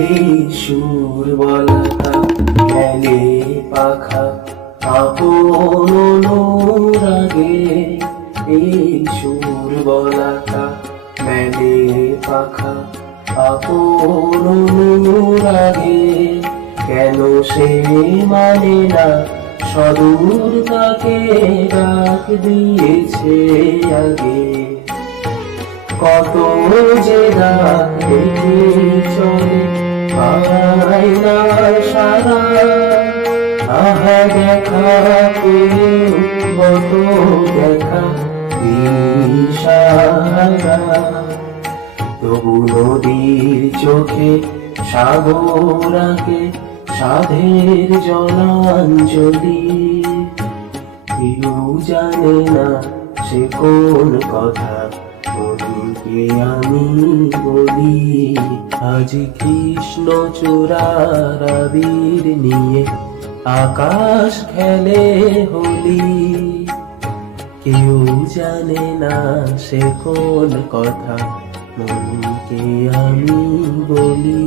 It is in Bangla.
এই সুর বলাকা মেলে পাখা আপন অনুরাগে, এই সুর বলাকা মেলে পাখা আপন অনুরাগে। কেন সে মানে না সদূর তাকে ডাক দিয়েছে আগে। কত যে রাত দেখে চলে পায় না সারা, আহা দেখা পেয়েও কত দেখা দিশাহারা। তবু নদীর চোখে সাগর আঁকে সাধের জলাঞ্জলি। কেউ জানে না সে কোন কথা মনকে আমি বলি। আজ কৃষ্ণ চূড়ার আবির নিয়ে আকাশ খেলে হোলি। কেউ জানে না সে কোন কথা মনকে আমি বলি।